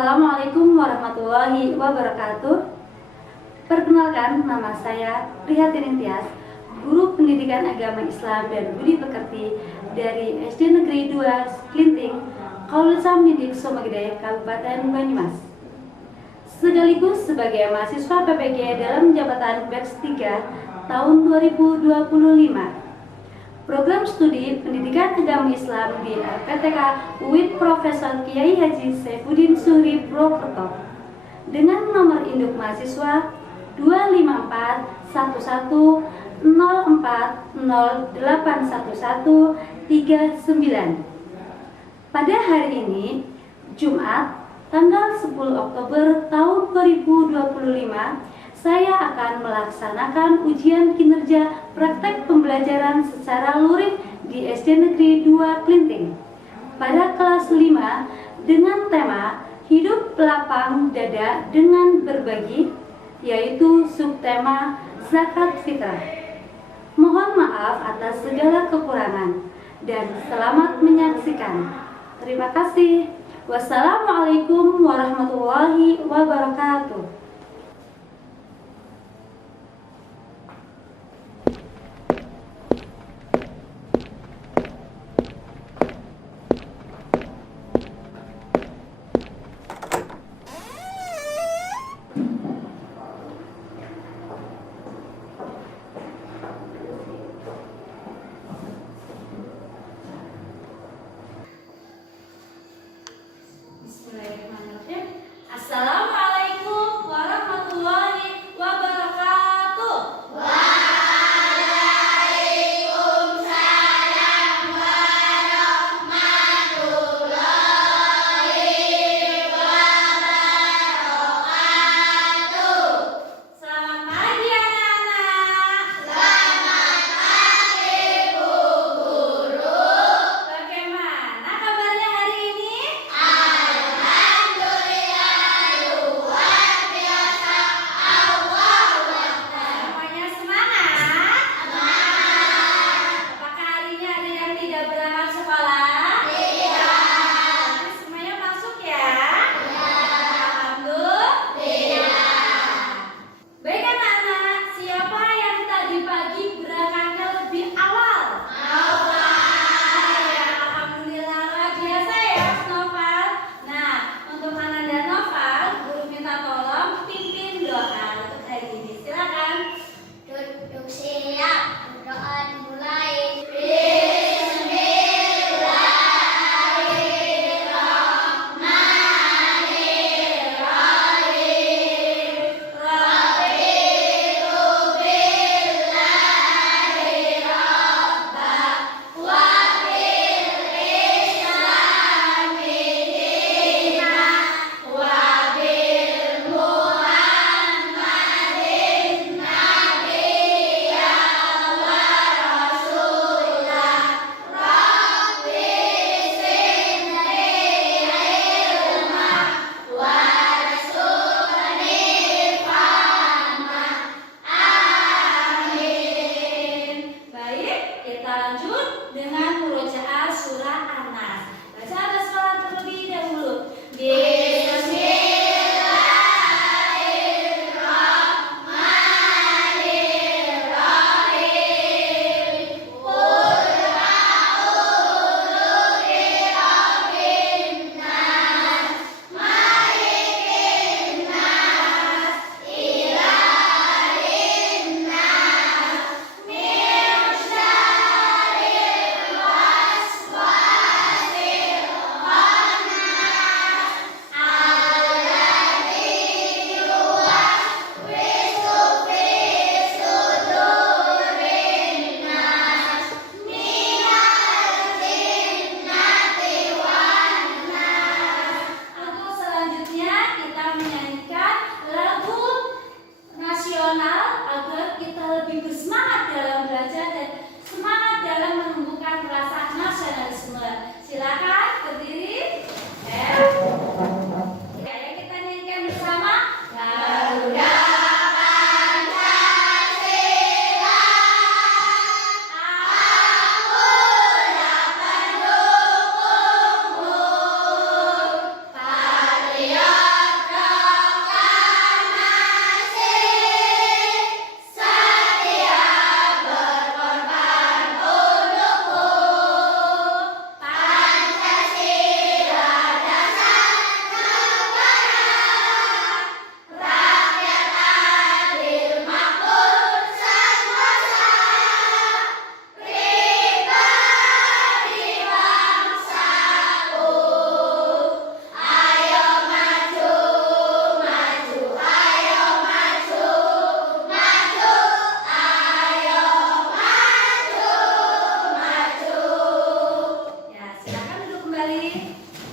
Assalamualaikum warahmatullahi wabarakatuh. Perkenalkan, nama saya Prihatin Intias, Guru Pendidikan Agama Islam dan Budi Pekerti dari SD Negeri 2 Klinting, Kaul Samdidik Somagede, Kabupaten Banyumas. Sekaligus sebagai mahasiswa PPG dalam jabatan batch 3 tahun 2025. Program studi Pendidikan Agama Islam di RPTK UIN Profesor Kiai Haji Saifuddin Zuhri Prokerto dengan nomor induk mahasiswa 2541104081139. Pada hari ini, Jumat, tanggal 10 Oktober tahun 2025, saya akan melaksanakan ujian kinerja praktek pembelajaran secara luring di SD Negeri 2 Klinting pada kelas 5 dengan tema Hidup Lapang Dada dengan Berbagi, yaitu subtema Zakat Fitrah. Mohon maaf atas segala kekurangan dan selamat menyaksikan. Terima kasih. Wassalamualaikum warahmatullahi wabarakatuh. Bismillahirrahmanirrahim. Assalamualaikum warahmatullahi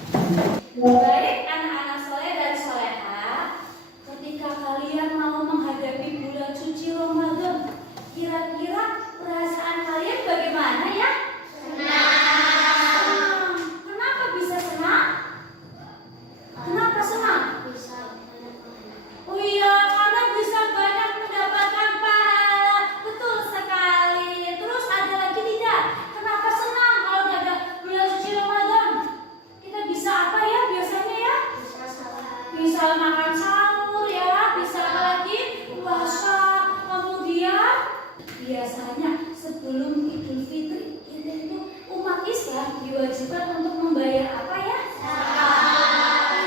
Baik anak-anak soleh dan soleha, ketika kalian mau menghadapi bulan suci Ramadan, kira-kira perasaan kalian bagaimana ya? Senang. Kenapa bisa senang? Kenapa senang? Oh iya, karena bisa banyak mendapatkan pahala. Betul sekali. Terus ada lagi tidak? Kenapa senang kalau ada bulan suci Ramadan? Kita bisa apa ya biasanya ya? Bisa makan sahur ya, bisa apa lagi? Puasa. Kemudian biasanya sebelum Idul Fitri itu umat Islam diwajibkan untuk membayar apa ya?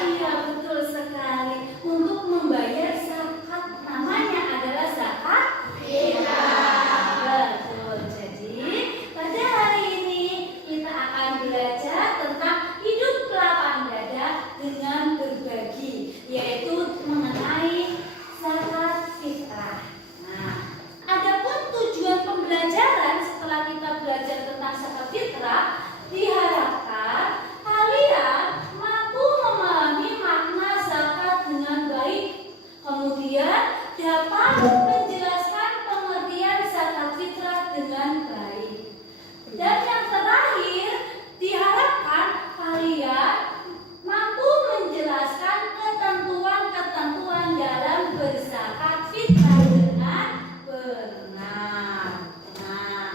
Iya, betul sekali. Untuk membayar zakat, namanya adalah zakat fitrah. Betul. Jadi pada hari ini kita akan belajar tentang hidup lapang dada dengan berbagi, yaitu mengenai zakat fitrah. Nah, adapun tujuan pembelajaran setelah kita belajar tentang zakat fitrah, diharapkan kalian mampu memahami makna zakat dengan baik, kemudian dapat menjelaskan pengertian zakat fitrah dengan baik, dan yang terakhir diharapkan kalian mampu menjelaskan ketentuan-ketentuan dalam berzakat fitrah dengan benar. Nah,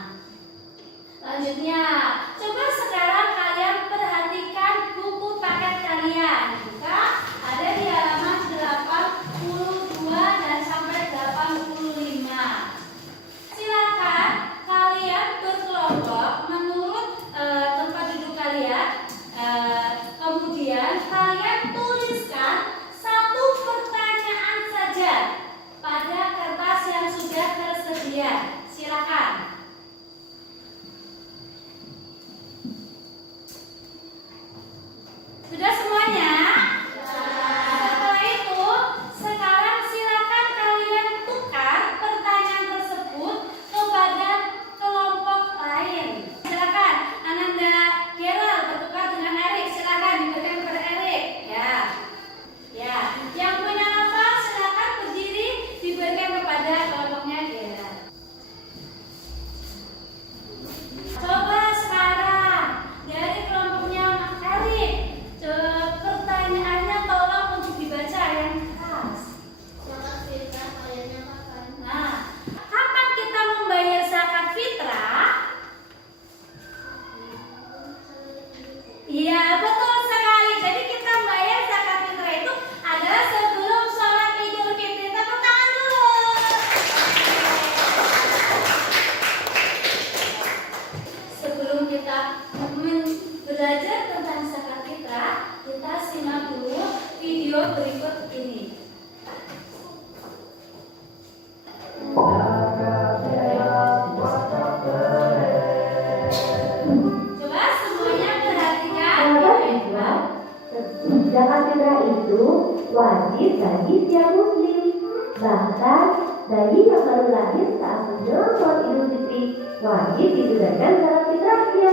selanjutnya, coba sekarang kalian perhatikan buku paket kalian. Buka, ada di halaman 82 dan sampai 85. Silakan kalian berkelompok menurut tempat duduk kalian. Kemudian kalian tuliskan satu pertanyaan saja pada kertas yang sudah tersedia. Silakan. Sudah semuanya? Setelah itu, sekarang silakan kalian tukar pertanyaan tersebut kepada kelompok lain. Silakan, Ananda Gerald bertukar dengan Erik. Silakan diberikan kepada Erik. Ya. Yang punya nama silakan berdiri, diberikan kepada kelompoknya Gerald. Coba sekarang dari kelompoknya Erik, pertanyaannya tolong untuk dibaca yang keras. Nah, kapan kita membayar zakat fitrah? Iya, betul sekali. Jadi kita membayar zakat fitrah itu adalah sebelum sholat Idul Fitri. Tepuk tangan dulu. Sebelum kita belajar tentang zakat fitrah, kita simak dulu video berikut ini. Coba semuanya perhatikan video ini. Zakat fitrah itu wajib bagi setiap muslim, bahkan bayi yang baru lahir saat menjelang sholat Idul Fitri wajib ditunaikan zakat fitrahnya.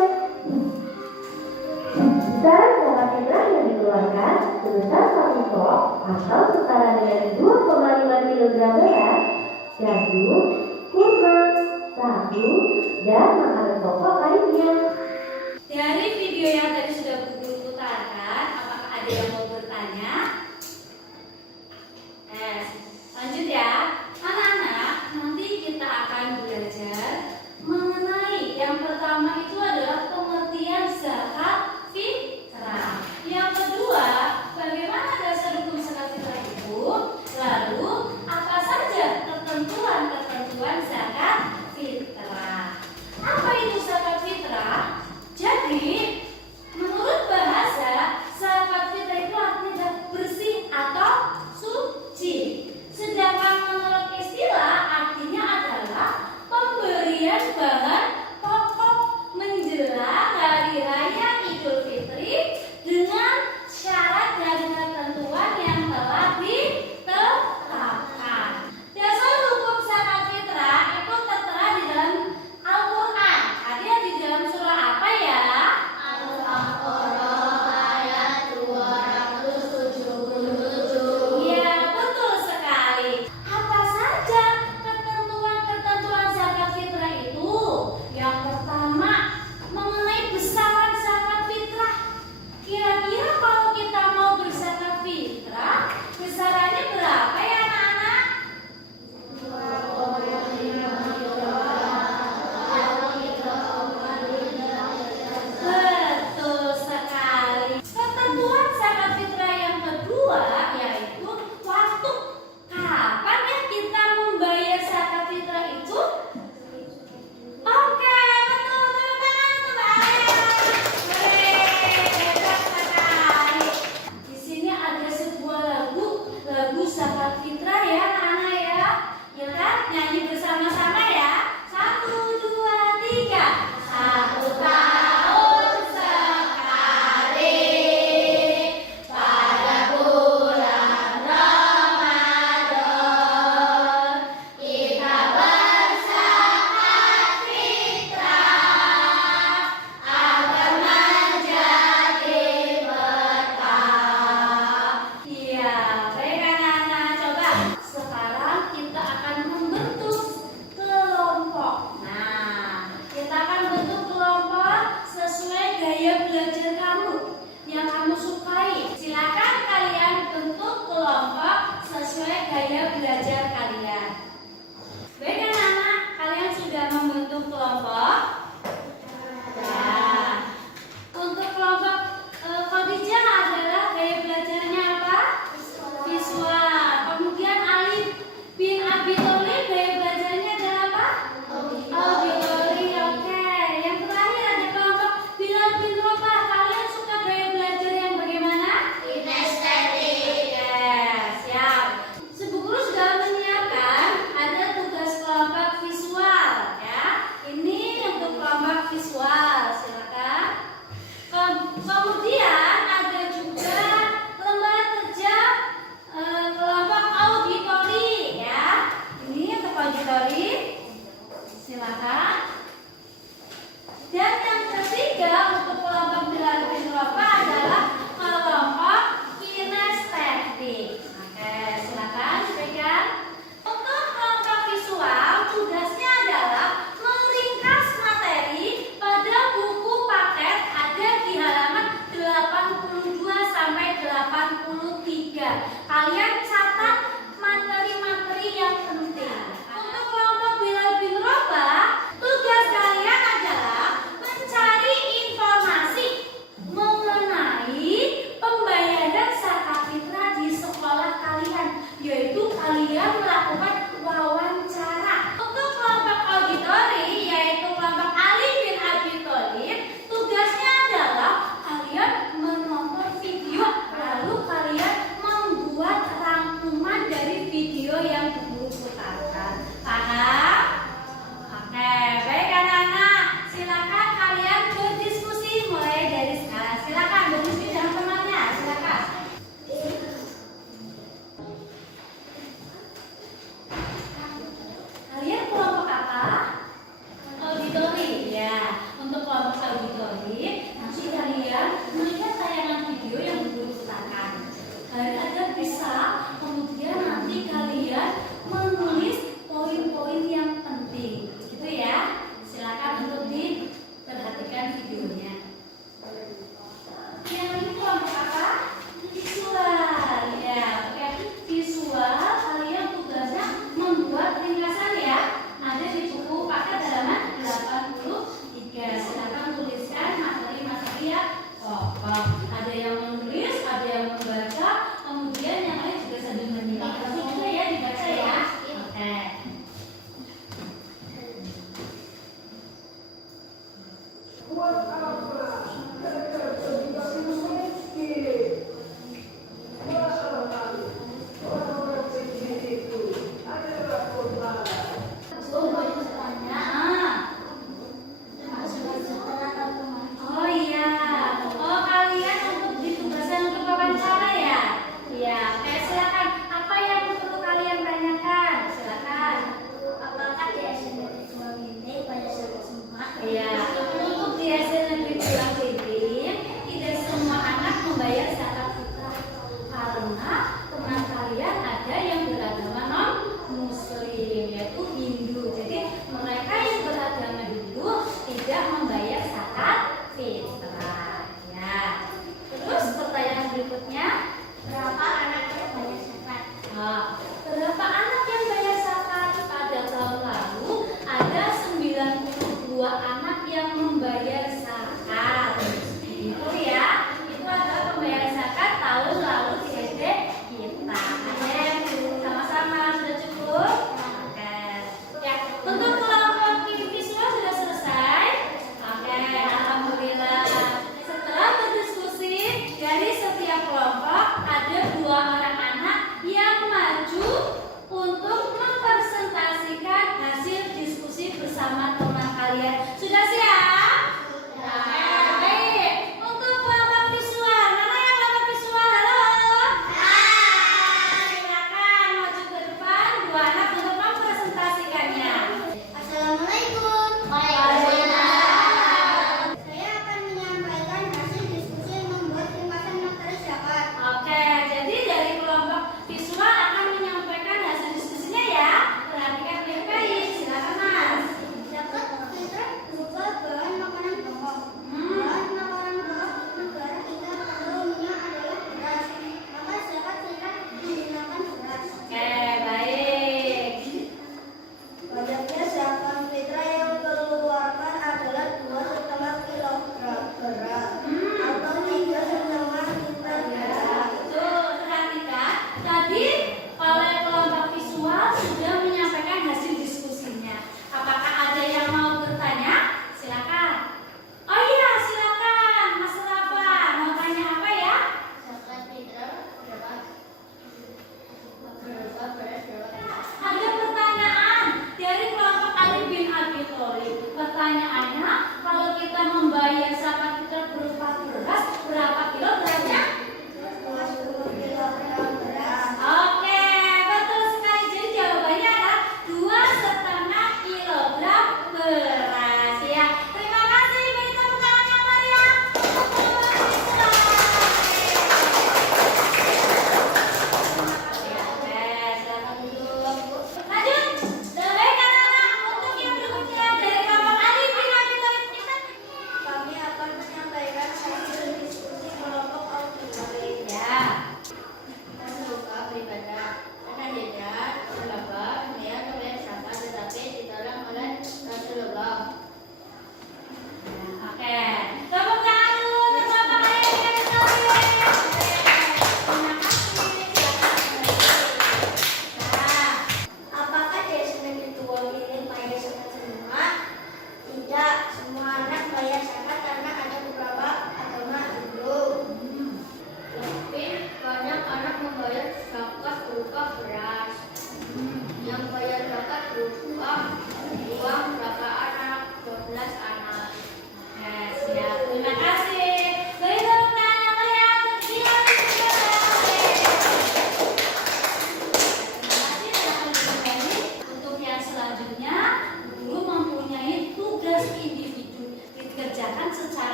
Besaran zakat fitrah yang dikeluarkan sebesar 1 sok atau setara dengan 2,5 kg beras, jagung, kurma, sagu, dan makanan pokok lainnya. Dari video yang tadi sudah Guru putarkan, apakah ada yang mau bertanya? Lanjut ya. Anak-anak, nanti kita akan belajar mengenai yang pertama itu adalah pengertian zakat fitrah. Yang kedua, bagaimana dasar hukum zakat fitrah itu? Lalu, apa saja ketentuan-ketentuan zakat fitrah? Apa itu zakat fitrah?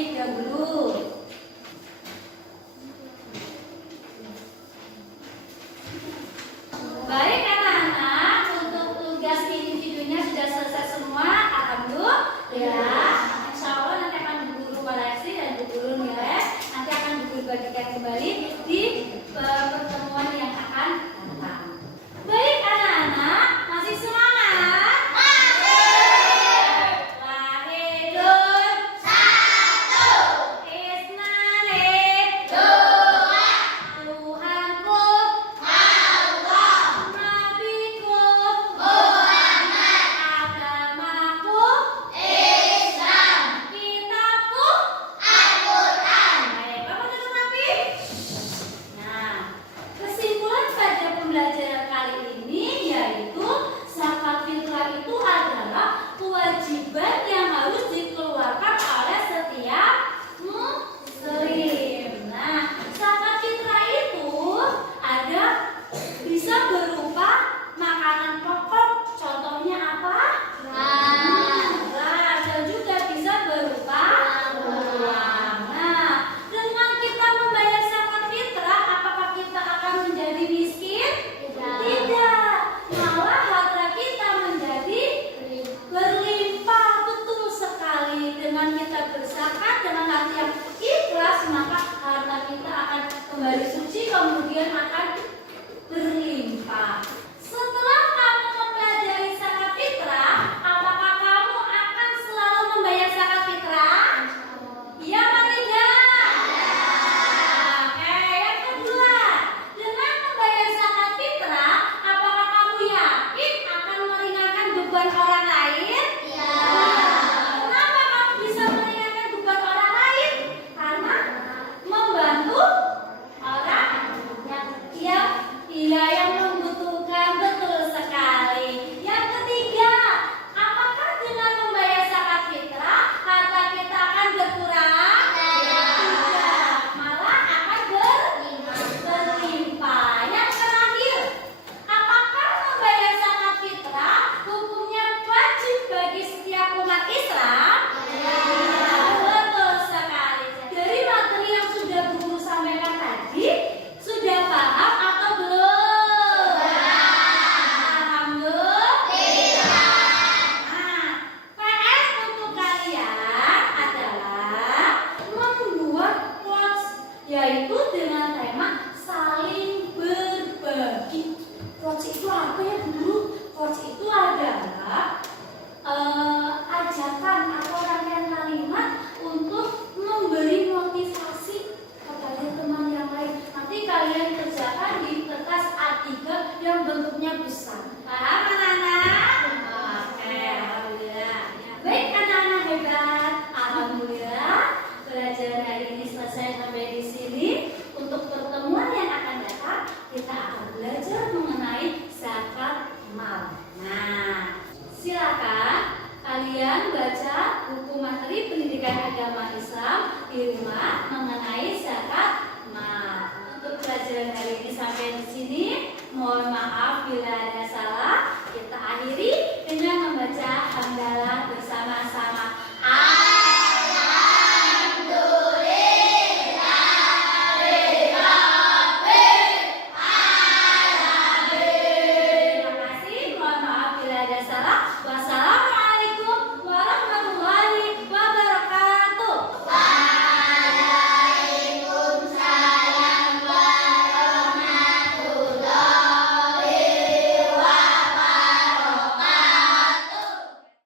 terlebih dahulu. Baik anak-anak, untuk tugas individunya sudah selesai semua. Alhamdulillah. Insya Allah nanti akan Bu Guru koleksi dan Bu Guru nilai. Nanti akan Bu Guru bagikan kembali di pertemuan yang akan datang. Baik anak-anak, masih semangat? Wahidun satu, Isnani dua, Tuhanku Allah, Nabiku Muhammad, agamaku Islam, kitabku Al-Quran. Baik, apa tutup Nabi? Nah, kesimpulan pada pembelajaran kali ini yaitu zakat fitrah itu adalah kewajiban yang harus dikeluarkan oleh setiap muslim. Nah, zakat fitrah itu ada bisa berupa makanan pokok, contohnya apa? Beras, dan juga bisa berupa uang. Nah, dengan kita membayar zakat fitrah, apakah kita akan menjadi miskin? Tidak. Malah harta kita menjadi berlimpah. Betul sekali. Dengan kita berzakat dengan hati yang ikhlas, maka harta kita akan kembali suci, kemudian akan